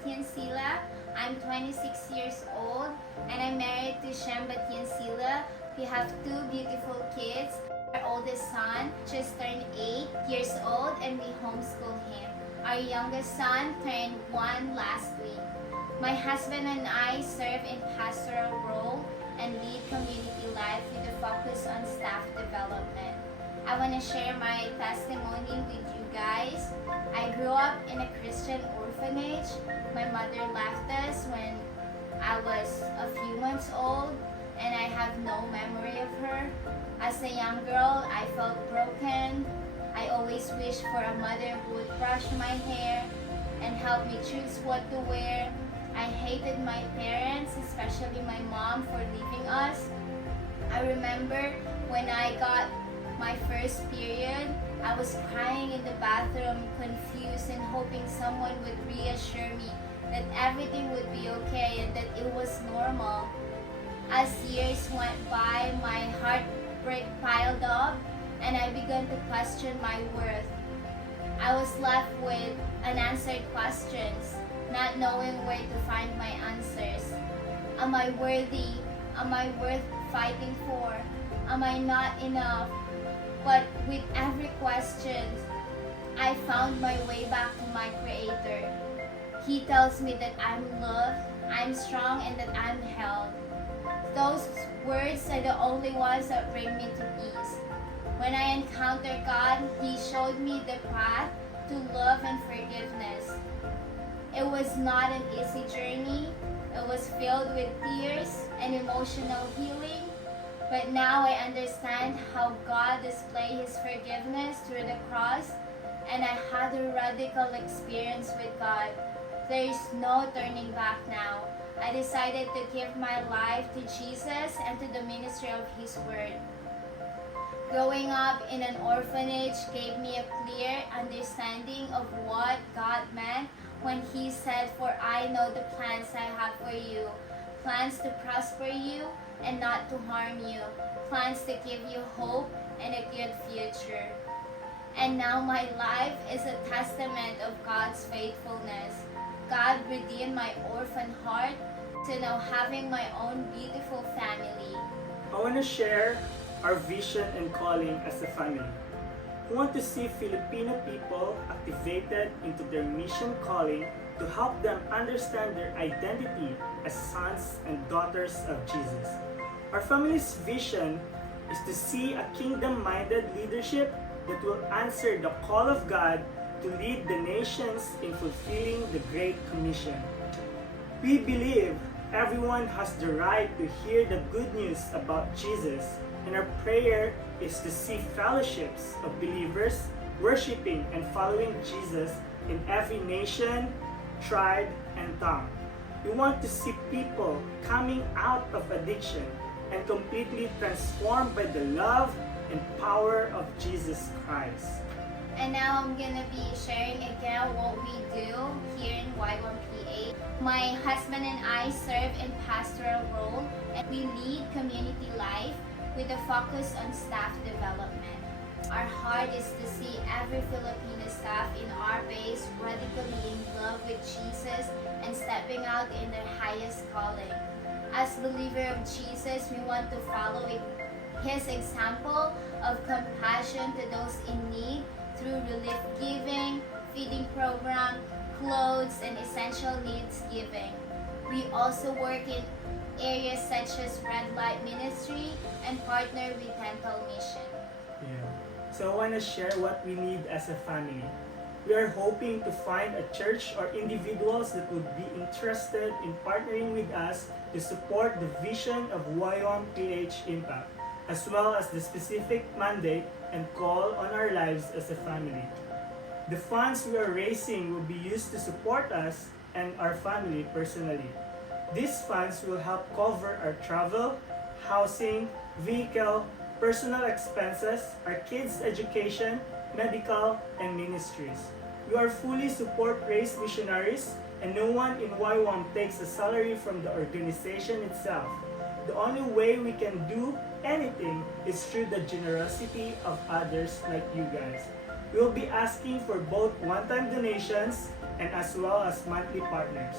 Batiancilas. I'm 26 years old and I'm married to Shem Batiancilas. We have two beautiful kids. Our oldest son just turned 8 years old and we homeschool him. Our youngest son turned 1 last week. My husband and I serve in pastoral role and lead community life with a focus on staff development. I want to share my testimony with you guys. I grew up in a Christian orphanage. My mother left us when I was a few months old and I have no memory of her. As a young girl, I felt broken. I always wished for a mother who would brush my hair and help me choose what to wear. I hated my parents, especially my mom, for leaving us. I remember when I got my first period, I was crying in the bathroom, confused and hoping someone would reassure me that everything would be okay and that it was normal. As years went by, my heartbreak piled up and I began to question my worth. I was left with unanswered questions, not knowing where to find my answers. Am I worthy? Am I worth fighting for? Am I not enough? But with every question, I found my way back to my Creator. He tells me that I'm loved, I'm strong, and that I'm held. Those words are the only ones that bring me to peace. When I encountered God, He showed me the path to love and forgiveness. It was not an easy journey. It was filled with tears and emotional healing. But now I understand how God displayed His forgiveness through the cross, and I had a radical experience with God. There is no turning back now. I decided to give my life to Jesus and to the ministry of His Word. Growing up in an orphanage gave me a clear understanding of what God meant when He said, "For I know the plans I have for you, plans to prosper you and not to harm you, plans to give you hope and a good future." And now my life is a testament of God's faithfulness. God redeemed my orphan heart to now having my own beautiful family. I want to share our vision and calling as a family. We want to see Filipino people activated into their mission calling to help them understand their identity as sons and daughters of Jesus. Our family's vision is to see a kingdom-minded leadership that will answer the call of God to lead the nations in fulfilling the Great Commission. We believe everyone has the right to hear the good news about Jesus, and our prayer is to see fellowships of believers worshiping and following Jesus in every nation, tribe, and tongue. We want to see people coming out of addiction and completely transformed by the love and power of Jesus Christ. And now I'm gonna be sharing again what we do here in YWAM PH. My husband and I serve in pastoral role and we lead community life with a focus on staff development. Our heart is to see every Filipino staff in our base radically in love with Jesus and stepping out in their highest calling. As believer of Jesus, we want to follow His example of compassion to those in need through relief giving, feeding program, clothes, and essential needs giving. We also work in areas such as red light ministry and partner with dental mission. So I want to share what we need as a family. We are hoping to find a church or individuals that would be interested in partnering with us to support the vision of YWAM PH Impact, as well as the specific mandate and call on our lives as a family. The funds we are raising will be used to support us and our family personally. These funds will help cover our travel, housing, vehicle, personal expenses, our kids' education, medical, and ministries. We are fully support-raised missionaries, and no one in YWAM takes a salary from the organization itself. The only way we can do anything is through the generosity of others like you guys. We will be asking for both one-time donations and as well as monthly partners.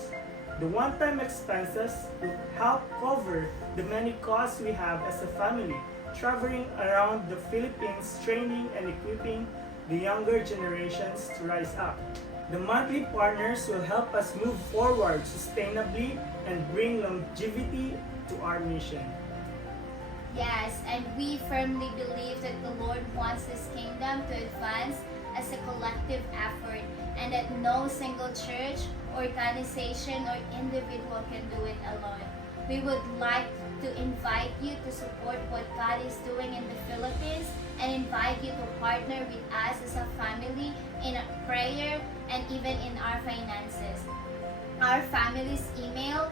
The one-time expenses will help cover the many costs we have as a family, traveling around the Philippines, training and equipping the younger generations to rise up. The monthly partners will help us move forward sustainably and bring longevity to our mission. Yes, and we firmly believe that the Lord wants His kingdom to advance as a collective effort and that no single church, organization, or individual can do it alone. We would like to invite you to support what God is doing in the Philippines and invite you to partner with us as a family in a prayer and even in our finances. Our family's email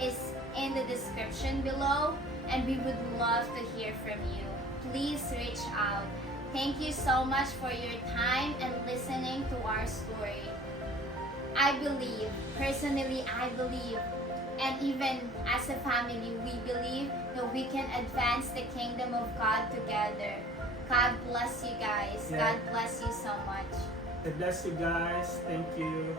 is in the description below, and we would love to hear from you. Please reach out. Thank you so much for your time and listening to our story. I believe, personally I believe, and even as a family, we believe that we can advance the kingdom of God together. God bless you guys. Yeah. God bless you so much. God bless you guys. Thank you.